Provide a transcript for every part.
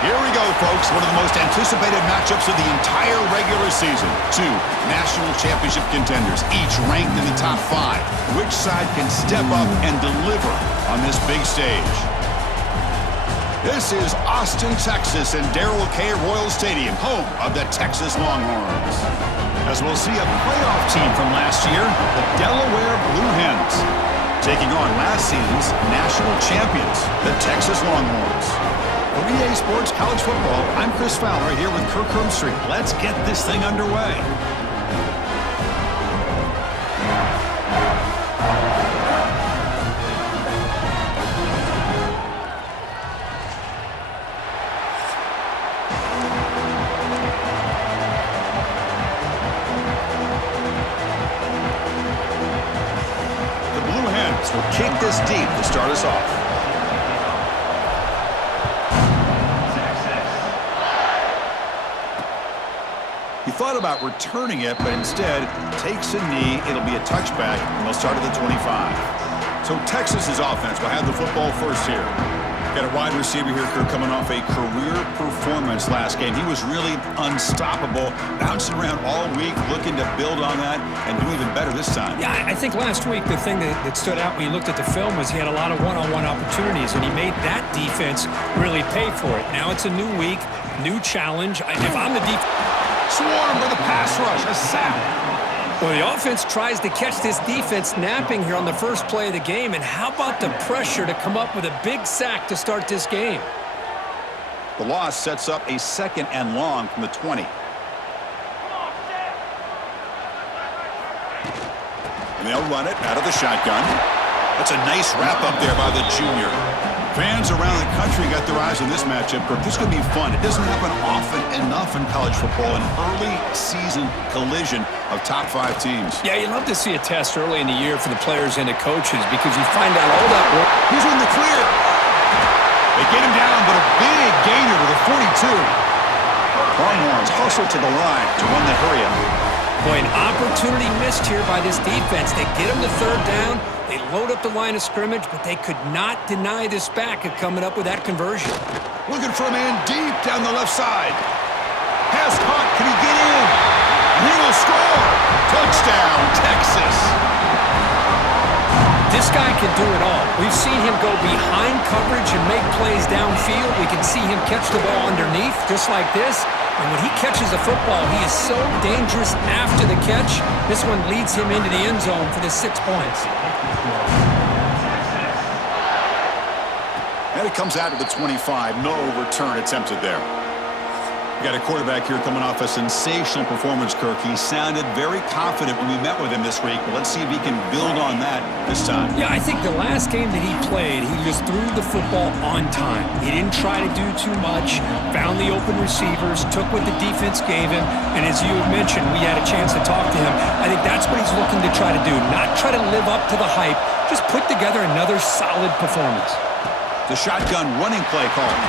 Here we go, folks. One of the most anticipated matchups of the entire regular season. Two national championship contenders, each ranked in the top 5. Which side can step up and deliver on this big stage? This is Austin, Texas, and Darrell K. Royal Stadium, home of the Texas Longhorns. As we'll see a playoff team from last year, the Delaware Blue Hens, taking on last season's national champions, the Texas Longhorns. For EA Sports College Football, I'm Chris Fowler here with Kirk Herbstreit. Let's get this thing underway. The Blue Hens will kick this deep to start us off. He thought about returning it, but instead takes a knee. It'll be a touchback, and they'll start at the 25. So Texas's offense will have the football first here. Got a wide receiver here, Kirk, coming off a career performance last game. He was really unstoppable, bouncing around all week, looking to build on that and do even better this time. Yeah, I think last week the thing that stood out when you looked at the film was he had a lot of one-on-one opportunities, and he made that defense really pay for it. Now it's a new week, new challenge. If I'm the defense... Swarm with a pass rush, a sack. Well, the offense tries to catch this defense napping here on the first play of the game, and how about the pressure to come up with a big sack to start this game? The loss sets up a 2nd and long from the 20. And they'll run it out of the shotgun. That's a nice wrap up there by the junior. Fans around the country got their eyes on this matchup. This is going to be fun. It doesn't happen often enough in college football, an early season collision of top 5 teams. Yeah, you love to see a test early in the year for the players and the coaches because you find out all that work. He's in the clear. They get him down, but a big gainer to the 42. Longhorns hustle to the line to win the hurry-up. Boy, an opportunity missed here by this defense. They get him to 3rd down. They load up the line of scrimmage, but they could not deny this back of coming up with that conversion. Looking for a man deep down the left side. Pass caught. Can he get in? He will score. Touchdown, Texas. This guy can do it all. We've seen him go behind coverage and make plays downfield. We can see him catch the ball underneath, just like this. And when he catches the football, he is so dangerous after the catch. This one leads him into the end zone for the 6 points. And it comes out to the 25. No return attempted there. We got a quarterback here coming off a sensational performance, Kirk. He sounded very confident when we met with him this week, but let's see if he can build on that this time. Yeah, I think the last game that he played, he just threw the football on time. He didn't try to do too much, found the open receivers, took what the defense gave him, and as you mentioned, we had a chance to talk to him. I think that's what he's looking to try to do, not try to live up to the hype, just put together another solid performance. The shotgun running play called.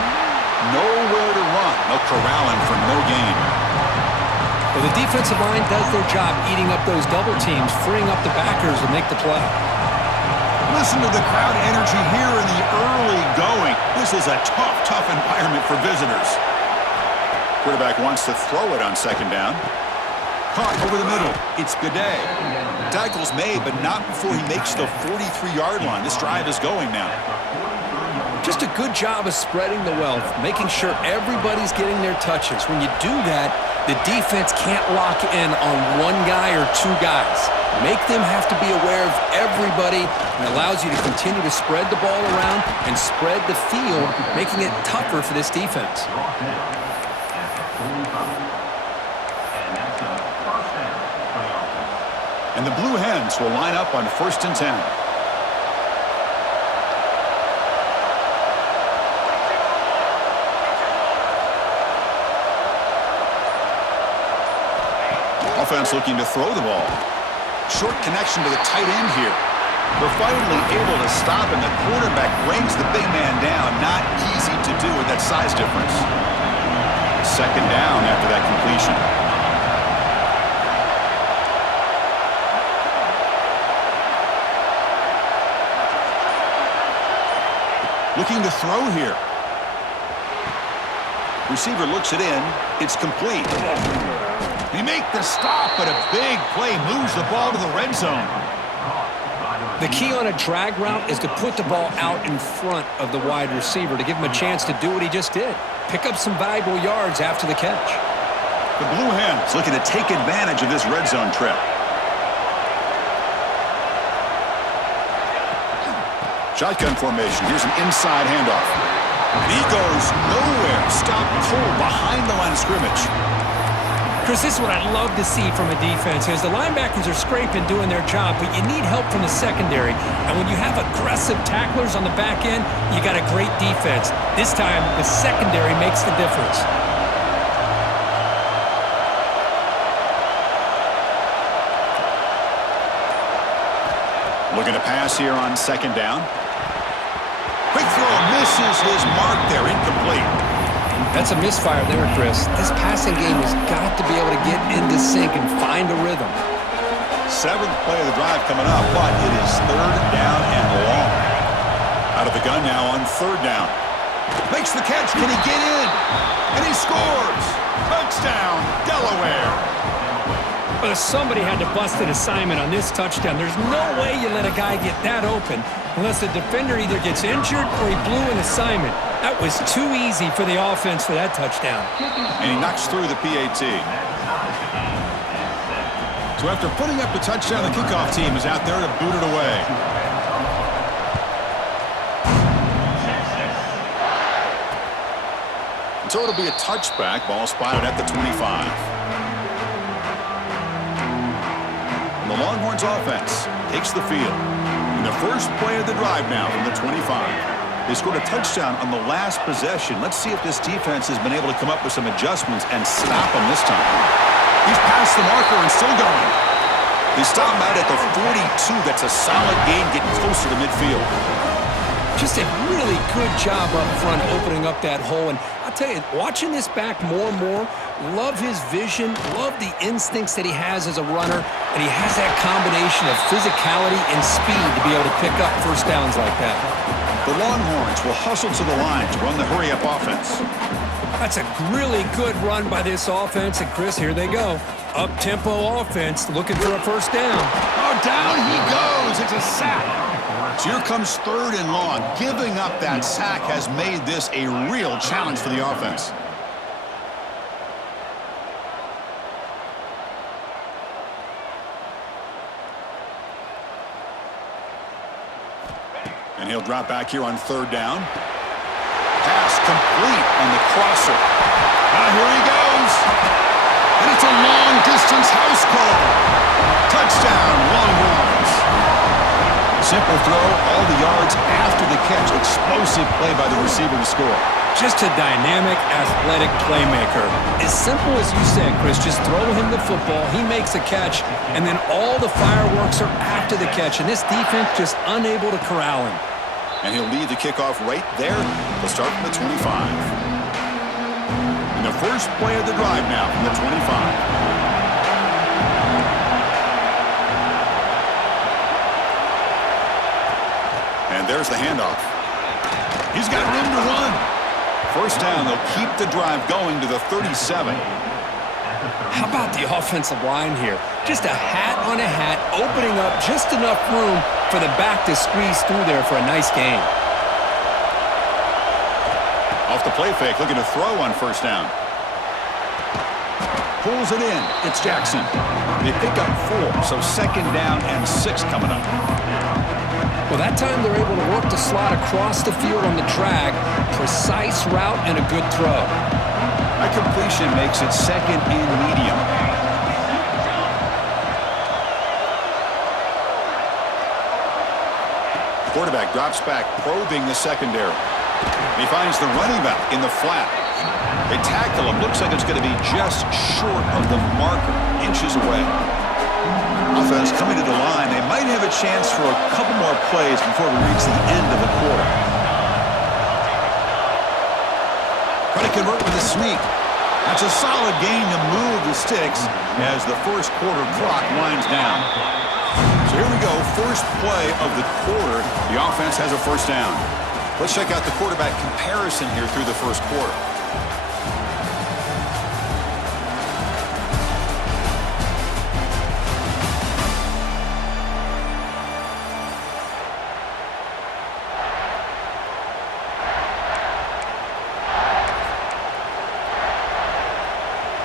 Nowhere to run. They'll corral him for no gain. Well, the defensive line does their job eating up those double teams, freeing up the backers to make the play. Listen to the crowd energy here in the early going. This is a tough environment for visitors. Quarterback wants to throw it on 2nd down. Caught over the middle. It's Gaudet. Tackle's made, but not before he makes the 43-yard line. This drive is going now. Just a good job of spreading the wealth, making sure everybody's getting their touches. When you do that, the defense can't lock in on one guy or 2 guys. Make them have to be aware of everybody, and allows you to continue to spread the ball around and spread the field, making it tougher for this defense. And the Blue Hens will line up on 1st and 10. Offense looking to throw the ball. Short connection to the tight end here. They're finally able to stop, and the quarterback brings the big man down. Not easy to do with that size difference. 2nd down after that completion. Looking to throw here. Receiver looks it in. It's complete. They make the stop, but a big play moves the ball to the red zone. The key on a drag route is to put the ball out in front of the wide receiver to give him a chance to do what he just did. Pick up some valuable yards after the catch. The Blue Hens looking to take advantage of this red zone trip. Shotgun formation. Here's an inside handoff. And he goes nowhere. Stop cold behind the line of scrimmage. Chris, this is what I love to see from a defense is the linebackers are scraping, doing their job, but you need help from the secondary. And when you have aggressive tacklers on the back end, you got a great defense. This time, the secondary makes the difference. Looking to pass here on second down. Quick throw misses his mark there, incomplete. That's a misfire there, Chris. This passing game has got to be able to get into sync and find a rhythm. Seventh play of the drive coming up, but it is third down and long. Out of the gun now on third down. Makes the catch. Can he get in? And he scores. Touchdown, Delaware. But somebody had to bust an assignment on this touchdown. There's no way you let a guy get that open unless the defender either gets injured or he blew an assignment. That was too easy for the offense for that touchdown. And he knocks through the PAT. So after putting up the touchdown, the kickoff team is out there to boot it away. So it'll be a touchback. Ball spotted at the 25. And the Longhorns offense takes the field. In the first play of the drive now from the 25. They scored a touchdown on the last possession. Let's see if this defense has been able to come up with some adjustments and stop them this time. He's past the marker and still going. They stop him out at the 42. That's a solid gain getting closer to midfield. Just a really good job up front opening up that hole. And I'll tell you, watching this back more and more, love his vision, love the instincts that he has as a runner, and he has that combination of physicality and speed to be able to pick up first downs like that. The Longhorns will hustle to the line to run the hurry-up offense. That's a really good run by this offense. And, Chris, here they go. Up-tempo offense looking for a first down. Oh, down he goes. It's a sack. So here comes third and long. Giving up that sack has made this a real challenge for the offense. And he'll drop back here on third down. Pass complete on the crosser. Here he goes. And it's a long-distance house call. Touchdown, Longhorns. Simple throw, all the yards after the catch. Explosive play by the receiver to score. Just a dynamic, athletic playmaker. As simple as you said, Chris, just throw him the football, he makes a catch, and then all the fireworks are after the catch, and this defense just unable to corral him. And he'll lead the kickoff right there. They'll start from the 25. In the first play of the drive now from the 25. And there's the handoff. He's got room to run. First down, they'll keep the drive going to the 37. How about the offensive line here? Just a hat on a hat, opening up just enough room for the back to squeeze through there for a nice gain. Off the play fake, looking to throw on first down. Pulls it in. It's Jackson. They pick up 4, so second down and 6 coming up. Well, that time they're able to work the slot across the field on the drag. Precise route and a good throw. A completion makes it second and medium. Quarterback drops back, probing the secondary. He finds the running back in the flat. They tackle him. Looks like it's going to be just short of the marker, inches away. Offense coming to the line. They might have a chance for a couple more plays before we reach the end of the quarter. Try to convert with a sneak. That's a solid gain to move the sticks as the first quarter clock winds down. So here we go, first play of the quarter. The offense has a first down. Let's check out the quarterback comparison here through the first quarter.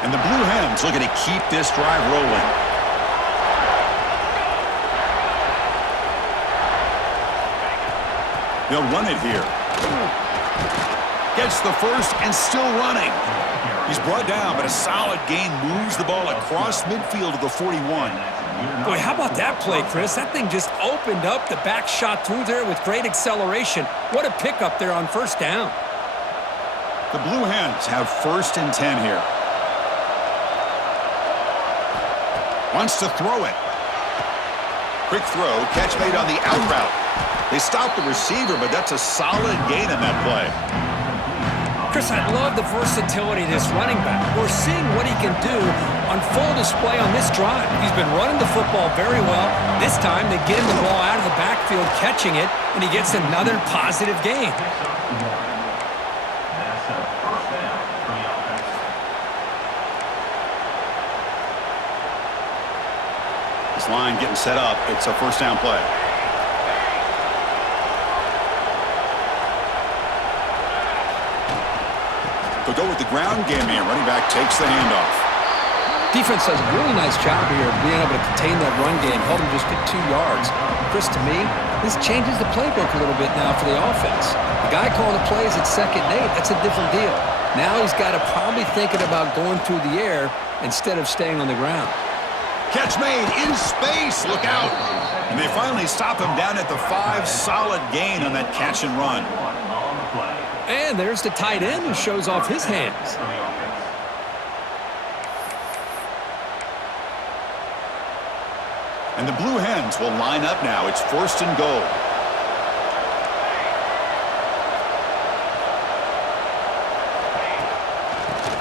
And the Blue Hens looking to keep this drive rolling. They'll run it here. Gets the first and still running. He's brought down, but a solid gain moves the ball across midfield to the 41. Boy, how about that play, Chris? That thing just opened up. The back shot through there with great acceleration. What a pickup there on first down. The Blue Hens have 1st and 10 here. Wants to throw it. Quick throw, catch made on the out route. They stop the receiver, but that's a solid gain in that play. Chris, I love the versatility of this running back. We're seeing what he can do on full display on this drive. He's been running the football very well. This time, they get him the ball out of the backfield, catching it, and he gets another positive gain. This line getting set up. It's a first down play. They'll go with the ground game here. Running back takes the handoff. Defense does a really nice job here of being able to contain that run game, held him just at 2 yards. Chris, to me, this changes the playbook a little bit now for the offense. The guy calling the plays at 2nd and 8, that's a different deal. Now he's got to probably thinking about going through the air instead of staying on the ground. Catch made in space. Look out. And they finally stop him down at the 5. Solid gain on that catch and run. And there's the tight end who shows off his hands. And the Blue Hens will line up now. It's 1st and goal.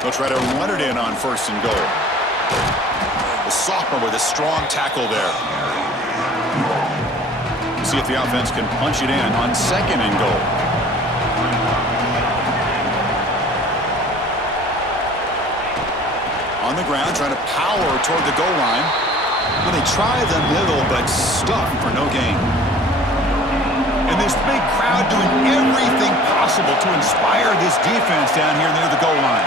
They'll try to run it in on 1st and goal. The sophomore with a strong tackle there. See if the offense can punch it in on 2nd and goal. On the ground, trying to power toward the goal line. Well, they try the middle, but stuck for no gain. And this big crowd doing everything possible to inspire this defense down here near the goal line.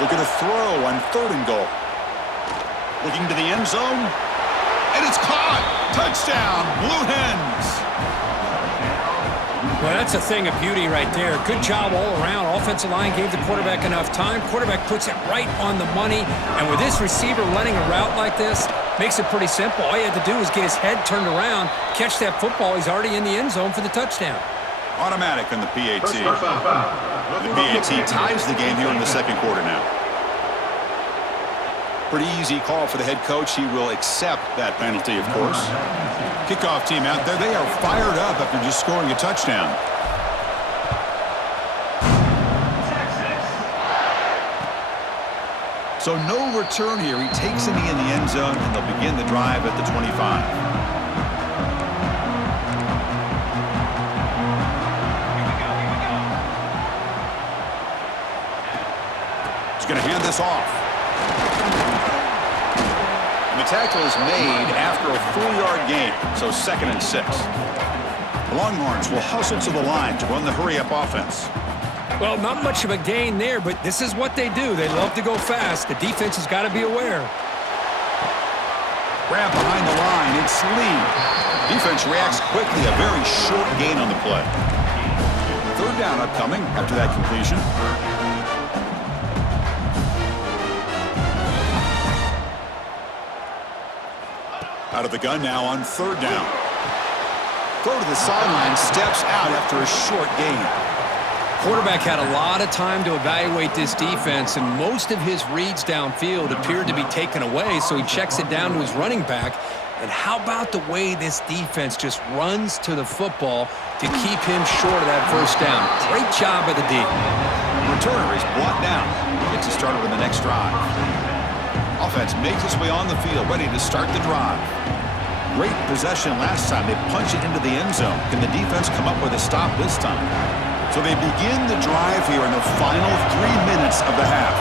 Looking to throw on 3rd and goal. Looking to the end zone. And it's caught. Touchdown, Blue Hens. Well, that's a thing of beauty right there. Good job all around. Offensive line gave the quarterback enough time. Quarterback puts it right on the money. And with this receiver running a route like this, makes it pretty simple. All you had to do was get his head turned around, catch that football. He's already in the end zone for the touchdown. Automatic on the PAT. The PAT ties the game here in the 2nd quarter now. Pretty easy call for the head coach. He will accept that penalty, of course. Kickoff team out there. They are fired up after just scoring a touchdown. So no return here. He takes it in the end zone, and they'll begin the drive at the 25. He's going to hand this off. And the tackle is made after a 4-yard gain, so 2nd and 6. The Longhorns will hustle to the line to run the hurry-up offense. Well, not much of a gain there, but this is what they do. They love to go fast. The defense has got to be aware. Grab behind the line. It's Lee. Defense reacts quickly. A very short gain on the play. 3rd down upcoming after that completion. Out of the gun now on 3rd down. Throw to the sideline, steps out after a short gain. Quarterback had a lot of time to evaluate this defense, and most of his reads downfield appeared to be taken away, so he checks it down to his running back. And how about the way this defense just runs to the football to keep him short of that 1st down? Great job by the D. Returner is blocked down. Gets it started with the next drive. Offense makes its way on the field, ready to start the drive. Great possession last time. They punch it into the end zone. Can the defense come up with a stop this time? So they begin the drive here in the final 3 minutes of the half.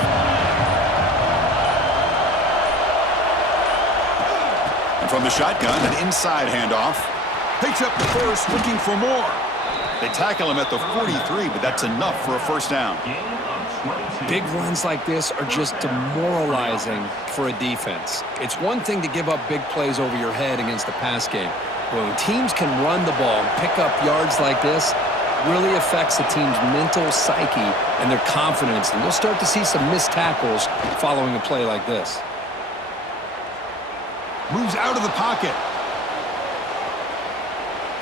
And from the shotgun, an inside handoff. Picks up the first, looking for more. They tackle him at the 43, but that's enough for a first down. Big runs like this are just demoralizing for a defense. It's one thing to give up big plays over your head against the pass game. But when teams can run the ball and pick up yards like this, it really affects the team's mental psyche and their confidence. And you'll start to see some missed tackles following a play like this. Moves out of the pocket.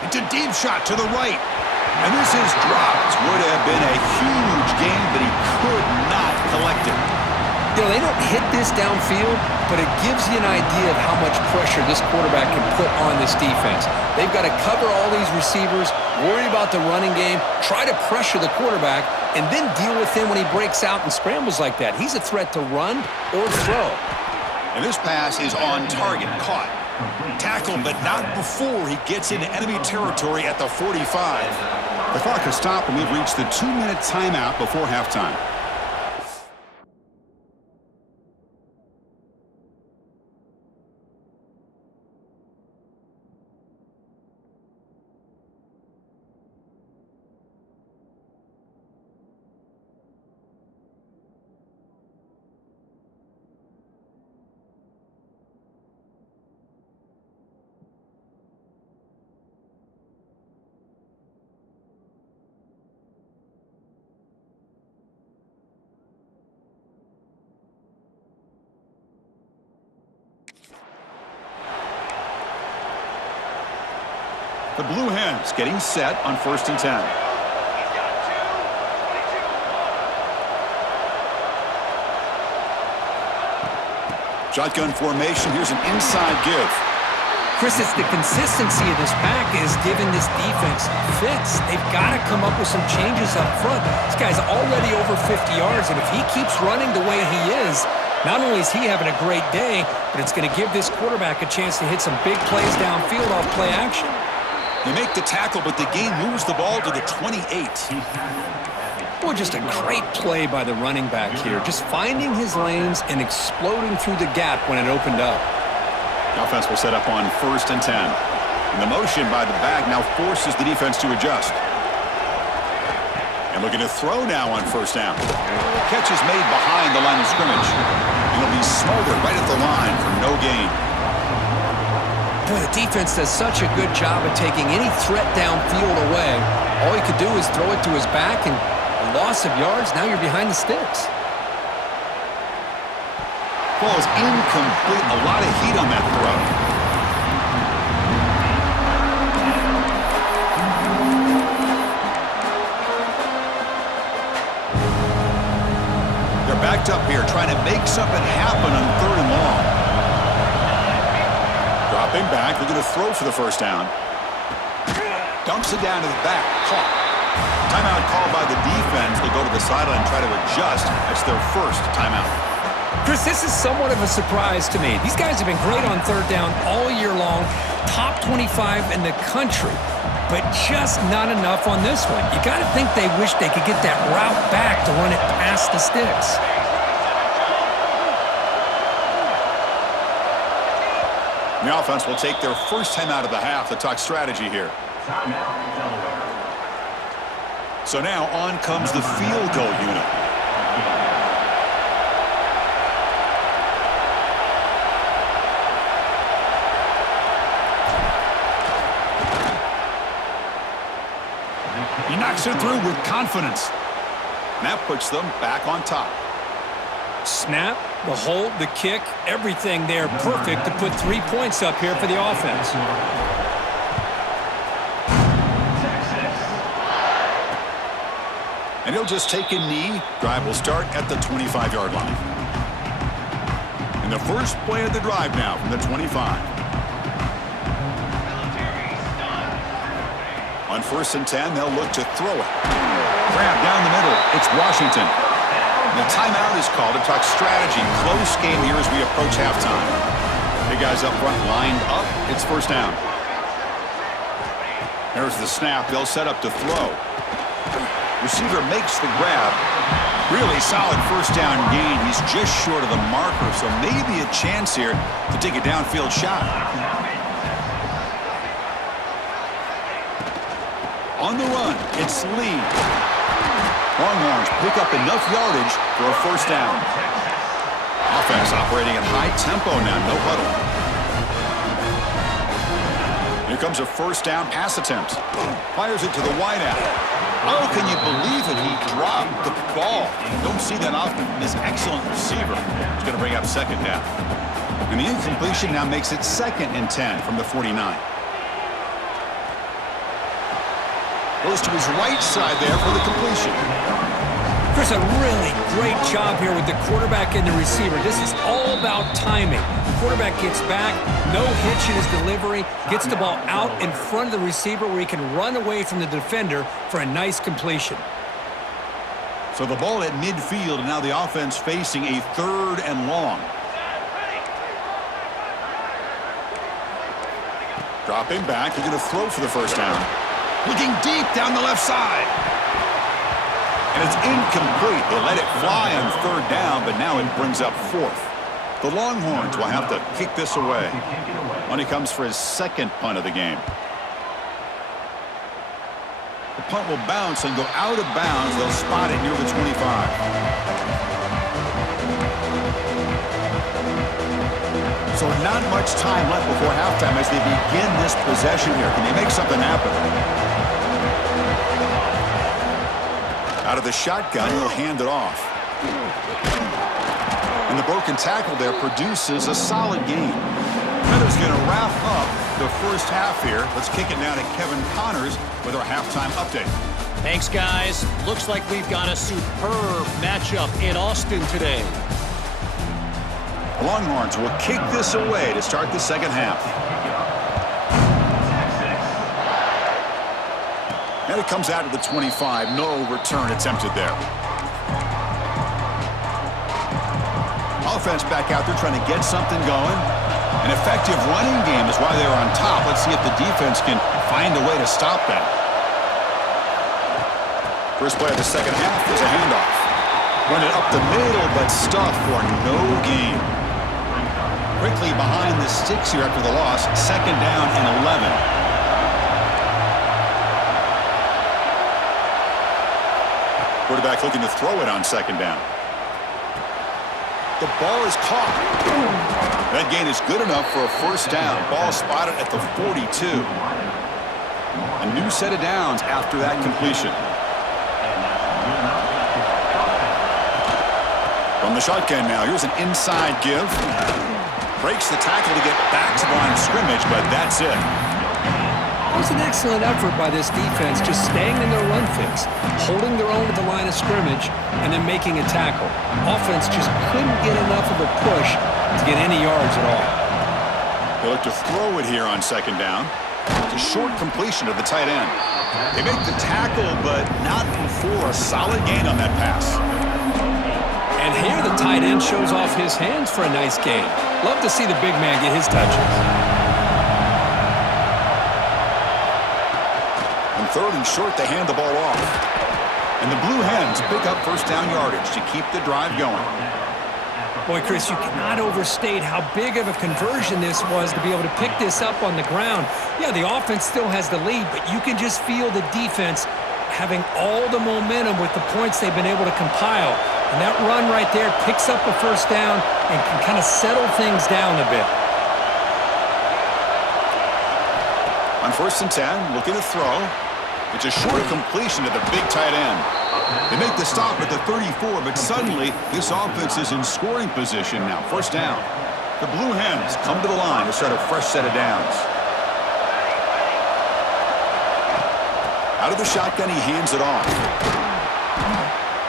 It's a deep shot to the right. And this is dropped. Would have been a huge gain, but he could not collect it. You know, they don't hit this downfield, but it gives you an idea of how much pressure this quarterback can put on this defense. They've got to cover all these receivers, worry about the running game, try to pressure the quarterback, and then deal with him when he breaks out and scrambles like that. He's a threat to run or throw. And this pass is on target, caught. Tackled, but not before he gets into enemy territory at the 45. The clock has stopped, and we've reached the 2-minute timeout before halftime. The Blue Hens getting set on 1st and 10. Shotgun formation. Here's an inside give. Chris, it's the consistency of this back is giving this defense fits. They've got to come up with some changes up front. This guy's already over 50 yards, and if he keeps running the way he is, not only is he having a great day, but it's going to give this quarterback a chance to hit some big plays downfield off play action. They make the tackle, but the game moves the ball to the 28. Boy, just a great play by the running back here. Just finding his lanes and exploding through the gap when it opened up. The offense will set up on 1st and 10. And the motion by the back now forces the defense to adjust. And looking to throw now on 1st down. The catch is made behind the line of scrimmage. And it'll be smothered right at the line for no gain. Boy, the defense does such a good job of taking any threat downfield away. All he could do is throw it to his back, and a loss of yards, now you're behind the sticks. Ball is incomplete. A lot of heat on that throw. They're backed up here, trying to make something happen on 3rd and long. Dropping back, looking to throw for the 1st down. Dumps it down to the back. Caught. Timeout called by the defense. They'll go to the sideline and try to adjust. That's their 1st timeout. Chris, this is somewhat of a surprise to me. These guys have been great on 3rd down all year long, top 25 in the country, but just not enough on this one. You got to think they wish they could get that route back to run it past the sticks. The offense will take their 1st time out of the half to talk strategy here. So now on comes the field goal unit. He knocks it through with confidence. And that puts them back on top. Snap, the hold, the kick, everything there perfect to put 3 points up here for the offense. And he'll just take a knee. Drive will start at the 25-yard line. And the first play of the drive now from the 25. On 1st and 10, they'll look to throw it. Grab down the middle. It's Washington. And the timeout is called to talk strategy. Close game here as we approach halftime. Big guys up front lined up. It's 1st down. There's the snap. They'll set up to throw. Receiver makes the grab. Really solid 1st down gain. He's just short of the marker, so maybe a chance here to take a downfield shot. On the run, it's Lee. Longhorns pick up enough yardage for a first down. Offense operating at high tempo now, no huddle. Here comes a first down pass attempt. Fires it to the wideout. Oh, can you believe it? He dropped the ball. Don't see that often from this excellent receiver. He's going to bring up second down. And the incompletion now makes it 2nd and 10 from the 49. Goes to his right side there for the completion. Chris, a really great job here with the quarterback and the receiver. This is all about timing. Quarterback gets back, no hitch in his delivery, gets the ball out in front of the receiver where he can run away from the defender for a nice completion. So the ball at midfield, and now the offense facing a 3rd and long. Dropping back, he's going to throw for the first down. Looking deep down the left side. And it's incomplete. They let it fly on 3rd down, but now it brings up 4th. The Longhorns will have to kick this away when he comes for his 2nd punt of the game. The punt will bounce and go out of bounds. They'll spot it near the 25. So not much time left before halftime as they begin this possession here. Can they make something happen? Out of the shotgun, he'll hand it off. And the broken tackle there produces a solid gain. Heather's going to wrap up the first half here. Let's kick it now to Kevin Connors with our halftime update. Thanks, guys. Looks like we've got a superb matchup in Austin today. The Longhorns will kick this away to start the second half. And it comes out to the 25. No return attempted there. Offense back out there trying to get something going. An effective running game is why they're on top. Let's see if the defense can find a way to stop that. First play of the second half is a handoff. Run it up the middle, but stuff for no gain. Quickly behind the sticks here after the loss. 2nd down and 11. Quarterback looking to throw it on 2nd down. The ball is caught. That gain is good enough for a first down. Ball spotted at the 42. A new set of downs after that completion. From the shotgun now, here's an inside give. Breaks the tackle to get back to the line of scrimmage, but that's it. It was an excellent effort by this defense, just staying in their run fix, holding their own at the line of scrimmage, and then making a tackle. Offense just couldn't get enough of a push to get any yards at all. They look to throw it here on 2nd down. It's a short completion to the tight end. They make the tackle, but not before a solid gain on that pass. And here the tight end shows off his hands for a nice gain. Love to see the big man get his touches. 3rd and short, they hand the ball off. And the Blue Hens pick up first down yardage to keep the drive going. Boy, Chris, you cannot overstate how big of a conversion this was to be able to pick this up on the ground. Yeah, the offense still has the lead, but you can just feel the defense having all the momentum with the points they've been able to compile. And that run right there picks up a first down and can kind of settle things down a bit. On 1st and 10, looking to throw. It's a short completion to the big tight end. They make the stop at the 34, but suddenly this offense is in scoring position now. First down. The Blue Hens come to the line to start a fresh set of downs. Out of the shotgun, he hands it off.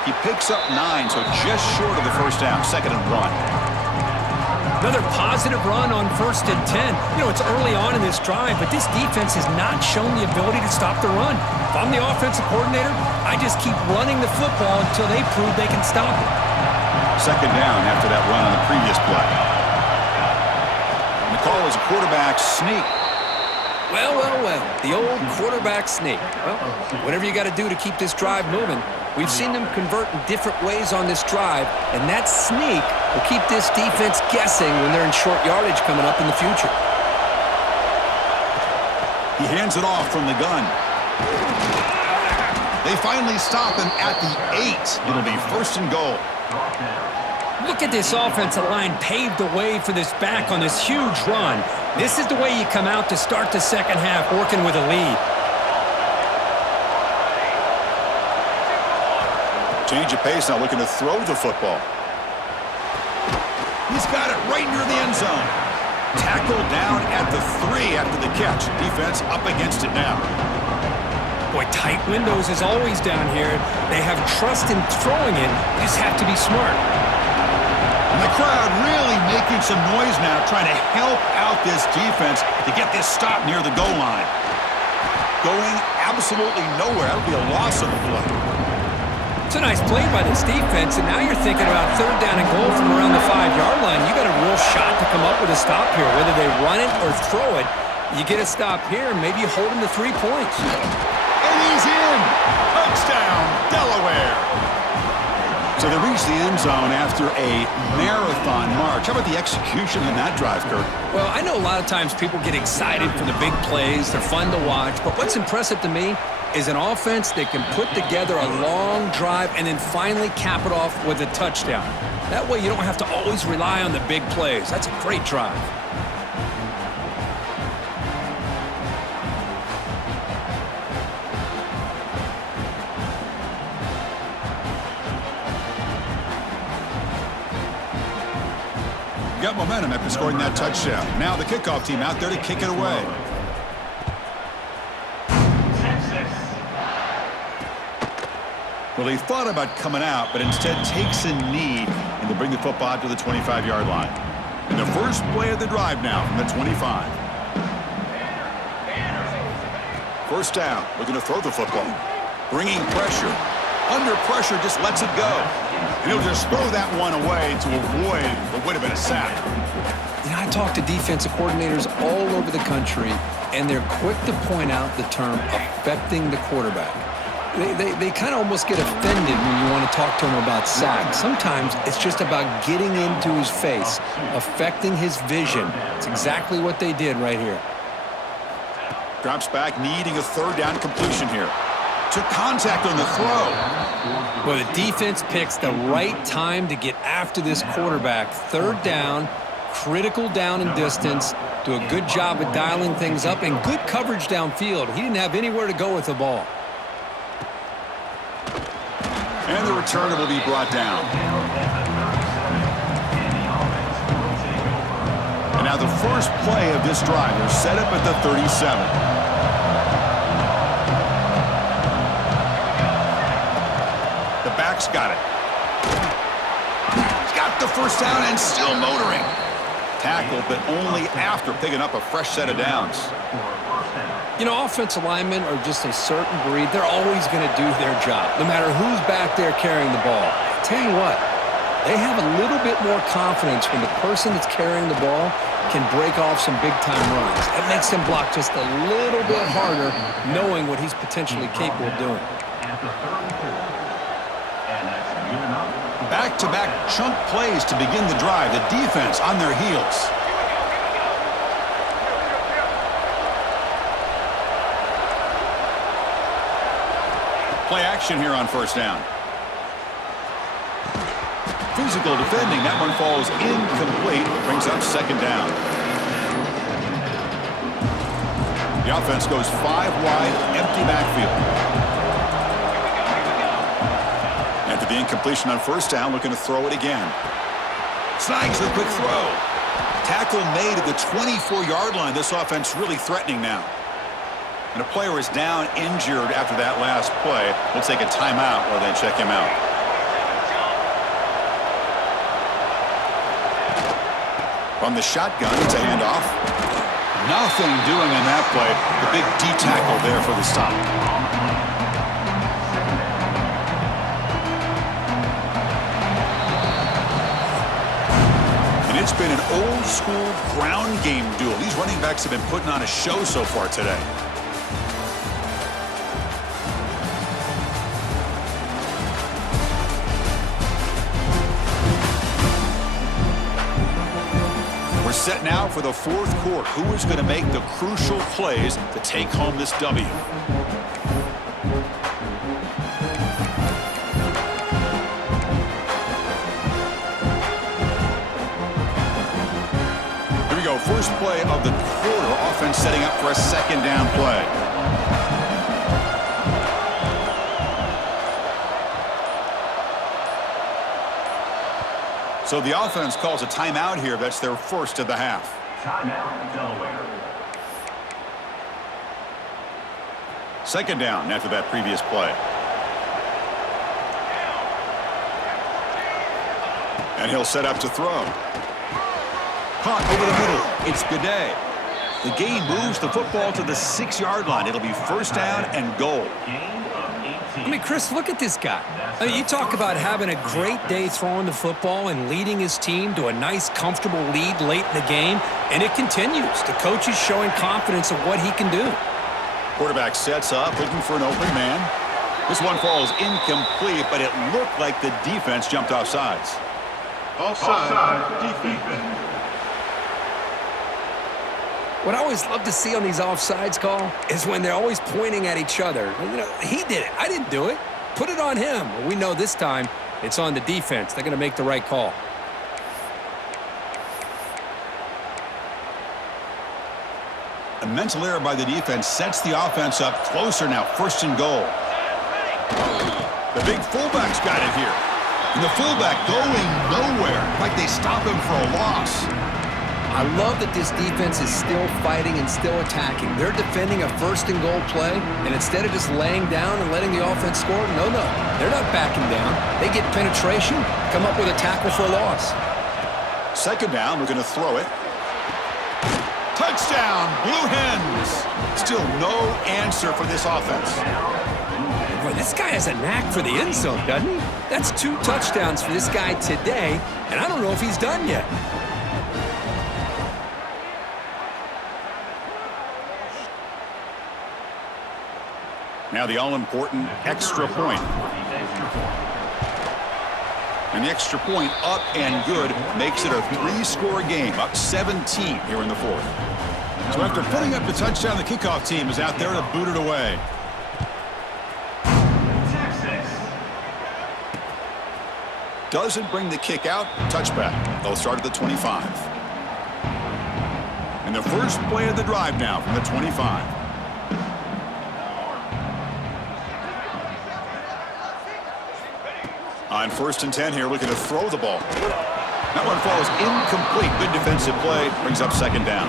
He picks up 9, so just short of the first down. 2nd and 1. Another positive run on 1st and 10. You know, it's early on in this drive, but this defense has not shown the ability to stop the run. If I'm the offensive coordinator, I just keep running the football until they prove they can stop it. 2nd down after that run on the previous play. And the call is a quarterback sneak. Well, the old quarterback sneak. Well, whatever you got to do to keep this drive moving. We've seen them convert in different ways on this drive, and that sneak will keep this defense guessing when they're in short yardage coming up in the future. He hands it off from the gun. They finally stop him at the 8. It'll be 1st and goal. Look at this offensive line paved the way for this back on this huge run. This is the way you come out to start the second half working with a lead. Change of pace now, looking to throw the football. He's got it right near the end zone. Tackled down at the 3 after the catch. Defense up against it now. Boy, tight windows is always down here. They have trust in throwing it. You just have to be smart. And the crowd really making some noise now, trying to help out this defense to get this stop near the goal line. Going absolutely nowhere. That'll be a loss of the play. It's a nice play by this defense, and now you're thinking about 3rd down and goal from around the 5-yard line. You got a real shot to come up with a stop here. Whether they run it or throw it, you get a stop here, and maybe you hold them to 3 points. And he's in! Touchdown, Delaware! So they reach the end zone after a marathon march. How about the execution in that drive, Kirk? Well, I know a lot of times people get excited for the big plays. They're fun to watch. But what's impressive to me is an offense that can put together a long drive and then finally cap it off with a touchdown. That way you don't have to always rely on the big plays. That's a great drive. Got momentum after scoring that touchdown. Now the kickoff team out there to kick it away. Well, he thought about coming out, but instead takes a knee and to bring the football out to the 25-yard line. And the first play of the drive now from the 25. First down, looking to throw the football. Bringing pressure. Under pressure, just lets it go. And he'll just throw that one away to avoid what would have been a sack. You know, I talk to defensive coordinators all over the country, and they're quick to point out the term affecting the quarterback. They kind of almost get offended when you want to talk to him about sacks. Sometimes it's just about getting into his face, affecting his vision. It's exactly what they did right here. Drops back, needing a 3rd down completion here. Took contact on the throw. Well, the defense picks the right time to get after this quarterback. 3rd down, critical down and distance. Do a good job of dialing things up and good coverage downfield. He didn't have anywhere to go with the ball. And the returner will be brought down. And now the first play of this drive. They're set up at the 37. The back's got it. He's got the first down and still motoring. Tackled, but only after picking up a fresh set of downs. You know, offensive linemen are just a certain breed. They're always going to do their job, no matter who's back there carrying the ball. I'll tell you what, they have a little bit more confidence when the person that's carrying the ball can break off some big-time runs. It makes them block just a little bit harder, knowing what he's potentially capable of doing. Back-to-back chunk plays to begin the drive. The defense on their heels. Play action here on 1st down. Physical defending. That one falls incomplete. Brings up 2nd down. The offense goes 5 wide, empty backfield. After the incompletion on 1st down, looking to throw it again. Snags the quick throw. Tackle made at the 24-yard line. This offense really threatening now. And a player is down injured after that last play. We'll take a timeout while they check him out. From the shotgun, it's a handoff. Nothing doing on that play. The big D tackle there for the stop. And it's been an old school ground game duel. These running backs have been putting on a show so far today. We're set now for the 4th quarter. Who is going to make the crucial plays to take home this W? Here we go, first play of the quarter. Offense setting up for a second down play. So the offense calls a timeout here. That's their first of the half. Timeout, Delaware. Second down after that previous play. And he'll set up to throw. Caught over the middle. It's Gaudet. The gain moves the football to the 6-yard line. It'll be first down and goal. I mean, Chris, look at this guy. I mean, you talk about having a great day throwing the football and leading his team to a nice, comfortable lead late in the game, and it continues. The coach is showing confidence of what he can do. Quarterback sets up, looking for an open man. This one falls incomplete, but it looked like the defense jumped off sides. Offside, defense. What I always love to see on these offsides call is when they're always pointing at each other. You know, he did it. I didn't do it. Put it on him. Well, we know this time it's on the defense. They're going to make the right call. A mental error by the defense sets the offense up closer now. First and goal. The big fullback's got it here. And the fullback going nowhere. Like they stop him for a loss. I love that this defense is still fighting and still attacking. They're defending a first and goal play, and instead of just laying down and letting the offense score, no, they're not backing down. They get penetration, come up with a tackle for a loss. Second down, we're going to throw it. Touchdown, Blue Hens. Still no answer for this offense. Boy, this guy has a knack for the end zone, doesn't he? That's 2 touchdowns for this guy today, and I don't know if he's done yet. Now the all-important extra point. And the extra point up and good makes it a 3-score game, up 17 here in the fourth. So after putting up the touchdown, the kickoff team is out there to boot it away. Doesn't bring the kick out, touchback. They'll start at the 25. And the first play of the drive now from the 25. On first and 10 here, looking to throw the ball. That one falls incomplete. Good defensive play, brings up second down.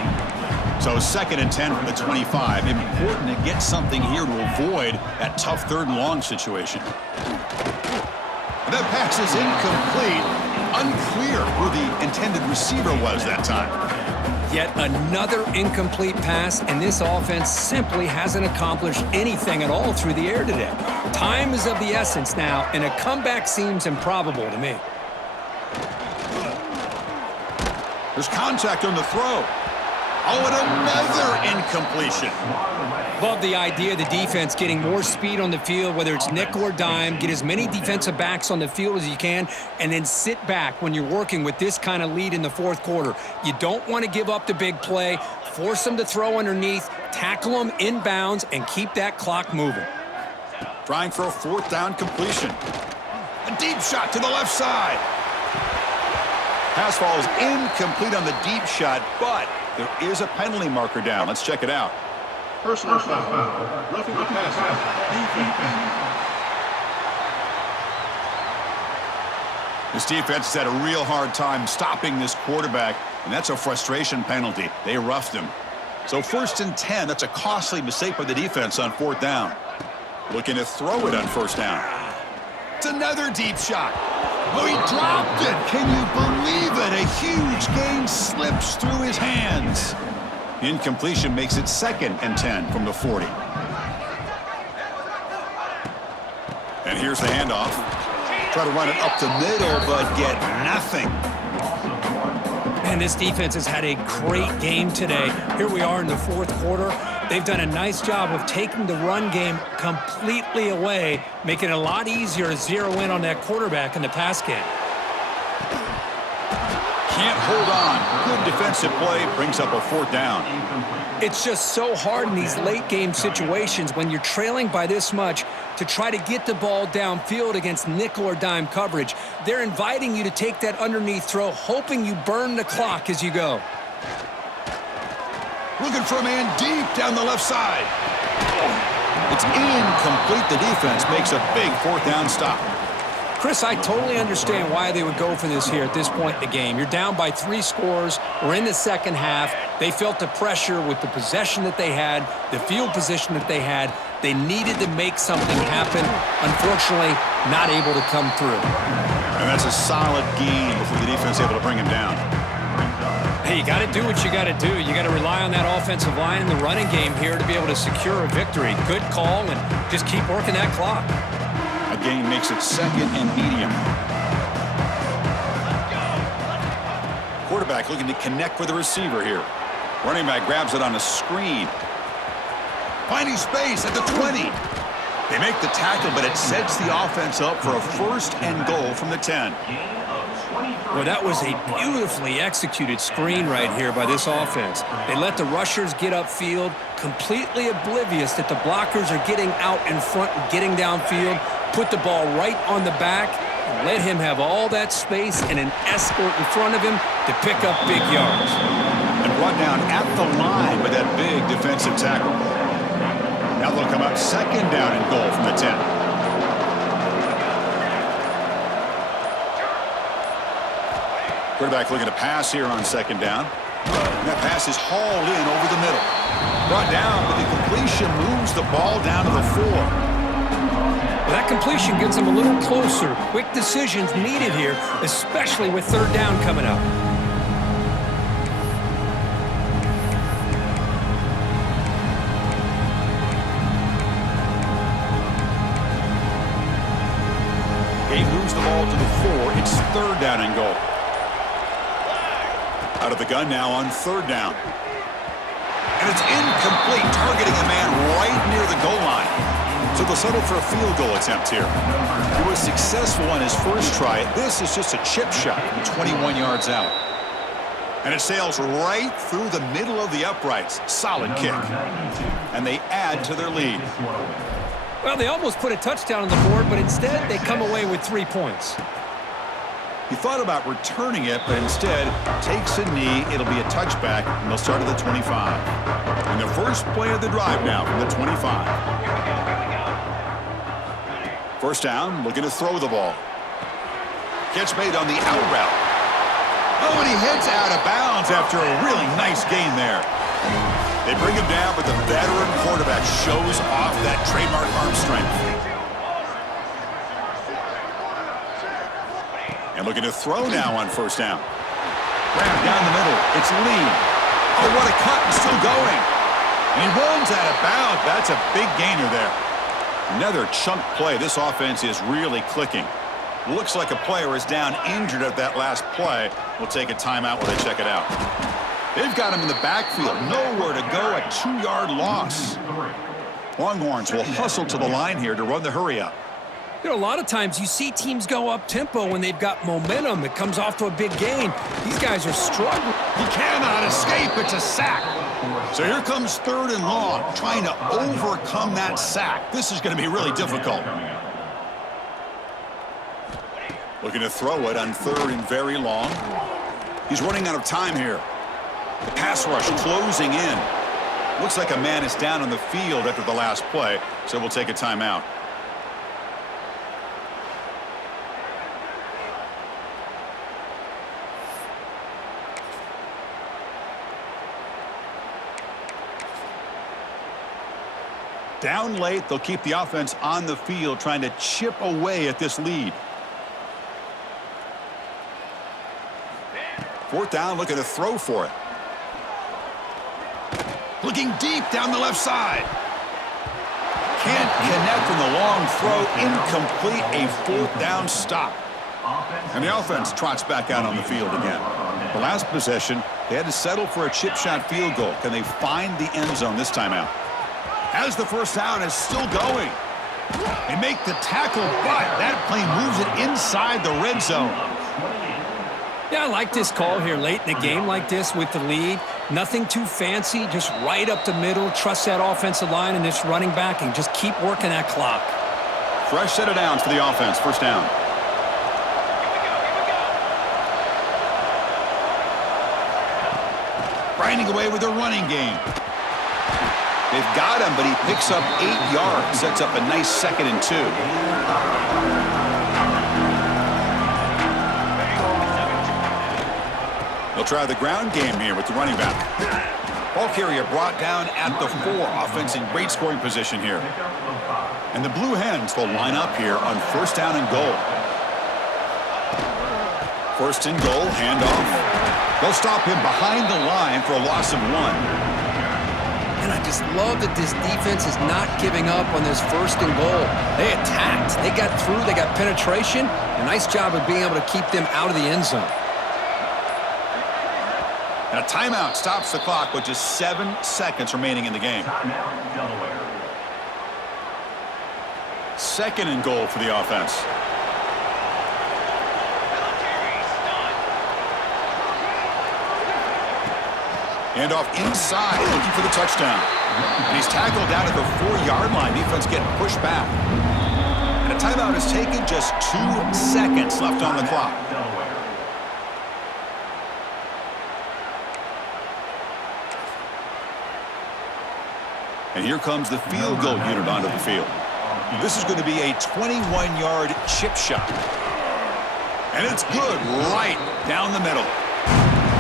So second and 10 from the 25. Important to get something here to avoid that tough third and long situation. And that pass is incomplete. Unclear who the intended receiver was that time. Yet another incomplete pass, and this offense simply hasn't accomplished anything at all through the air today. Time is of the essence now, and a comeback seems improbable to me. There's contact on the throw. Oh, and another incompletion. Love the idea of the defense getting more speed on the field, whether it's nickel or dime, get as many defensive backs on the field as you can, and then sit back when you're working with this kind of lead in the fourth quarter. You don't want to give up the big play, force them to throw underneath, tackle them inbounds, and keep that clock moving. Trying for a fourth down completion. A deep shot to the left side. Pass falls incomplete on the deep shot, but there is a penalty marker down. Let's check it out. Personal foul. Roughing the passer. Defense. This defense has had a real hard time stopping this quarterback, and that's a frustration penalty. They roughed him. So first and 10, that's a costly mistake by the defense on fourth down. Looking to throw it on first down. It's another deep shot. Oh, he dropped it. Can you believe it? A huge gain slips through his hands. Incompletion makes it second and 10 from the 40. And here's the handoff. Try to run it up the middle, but get nothing. Man, this defense has had a great game today. Here we are in the fourth quarter. They've done a nice job of taking the run game completely away, making it a lot easier to zero in on that quarterback in the pass game. can't hold on. Good defensive play brings up a 4th down. It's just so hard in these late-game situations when you're trailing by this much to try to get the ball downfield against nickel or dime coverage. They're inviting you to take that underneath throw, hoping you burn the clock as you go. Looking for a man deep down the left side. It's incomplete. The defense makes a big 4th down stop. Chris, I totally understand why they would go for this here at this point in the game. You're down by 3 scores. We're in the second half. They felt the pressure with the possession that they had, the field position that they had. They needed to make something happen. Unfortunately, not able to come through. And that's a solid gain before the defense is able to bring him down. Hey, you got to do what you got to do. You got to rely on that offensive line in the running game here to be able to secure a victory. Good call, and just keep working that clock. A gain makes it 2nd and medium. Quarterback looking to connect with the receiver here. Running back grabs it on a screen. Finding space at the 20. They make the tackle, but it sets the offense up for a 1st and goal from the 10. Well, that was a beautifully executed screen right here by this offense. They let the rushers get upfield, completely oblivious that the blockers are getting out in front and getting downfield, put the ball right on the back, and let him have all that space and an escort in front of him to pick up big yards. And brought down at the line with that big defensive tackle. Now they'll come up 2nd down and goal from the 10. Quarterback looking to pass here on 2nd down. And that pass is hauled in over the middle. Brought down, but the completion moves the ball down to the 4. Well, that completion gets them a little closer. Quick decisions needed here, especially with 3rd down coming up. He moves the ball to the 4. It's 3rd down and goal. Out of the gun now on 3rd down. And it's incomplete, targeting a man right near the goal line. So they'll settle for a field goal attempt here. He was successful on his first try. This is just a chip shot from 21 yards out. And it sails right through the middle of the uprights. Solid kick. And they add to their lead. Well, they almost put a touchdown on the board, but instead they come away with 3 points. He thought about returning it, but instead takes a knee. It'll be a touchback, and they'll start at the 25. And the first play of the drive now from the 25. 1st down, looking to throw the ball. Catch made on the out route. Oh, and he heads out of bounds after a really nice gain there. They bring him down, but the veteran quarterback shows off that trademark arm strength. And looking to throw now on 1st down. Rammed down the middle. It's Lee. Oh, what a cut, and still going. And he runs out of bounds. That's a big gainer there. Another chunk play. This offense is really clicking. Looks like a player is down injured at that last play. We'll take a timeout while they check it out. They've got him in the backfield. Nowhere to go. A 2-yard loss. Longhorns will hustle to the line here to run the hurry up. You know, a lot of times you see teams go up-tempo when they've got momentum. It comes off to a big gain. These guys are struggling. He cannot escape. It's a sack. So here comes 3rd and long, trying to overcome that sack. This is going to be really difficult. Looking to throw it on 3rd and very long. He's running out of time here. The pass rush closing in. Looks like a man is down on the field after the last play, so we'll take a timeout. Down late, they'll keep the offense on the field, trying to chip away at this lead. 4th down, looking to throw for it. Looking deep down the left side. Can't connect on the long throw. Incomplete, a 4th down stop. And the offense trots back out on the field again. The last possession, they had to settle for a chip shot field goal. Can they find the end zone this time out? As the 1st down is still going. They make the tackle, but that play moves it inside the red zone. Yeah, I like this call here late in the game like this with the lead. Nothing too fancy, just right up the middle. Trust that offensive line and this running back and just keep working that clock. Fresh set of downs for the offense. First down. Grinding away with their running game. They've got him, but he picks up 8 yards. Sets up a nice 2nd and 2. They'll try the ground game here with the running back. Ball carrier brought down at the 4. Offense in great scoring position here. And the Blue Hens will line up here on 1st down and goal. 1st and goal, handoff. They'll stop him behind the line for a loss of 1. And I just love that this defense is not giving up on this 1st and goal. They attacked. They got through. They got penetration. A nice job of being able to keep them out of the end zone. And a timeout stops the clock with just 7 seconds remaining in the game. Timeout, Delaware. 2nd and goal for the offense. And off inside, looking for the touchdown. And he's tackled down at the 4-yard line. Defense getting pushed back. And a timeout is taken. Just 2 seconds left on the clock. Delaware. And here comes the field goal unit onto the field. This is going to be a 21-yard chip shot. And it's good right down the middle.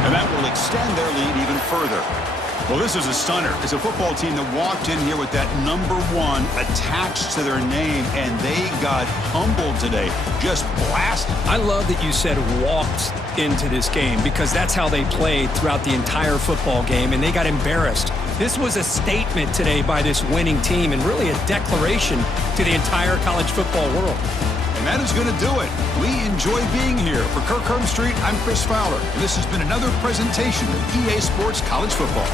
And that will extend their lead even further. Well, this is a stunner. It's a football team that walked in here with that number 1 attached to their name, and they got humbled today. Just blasted. I love that you said walked into this game because that's how they played throughout the entire football game, and they got embarrassed. This was a statement today by this winning team and really a declaration to the entire college football world. And that is going to do it. We enjoy being here. For Kirk Herbstreit, I'm Chris Fowler, and this has been another presentation of EA Sports College Football.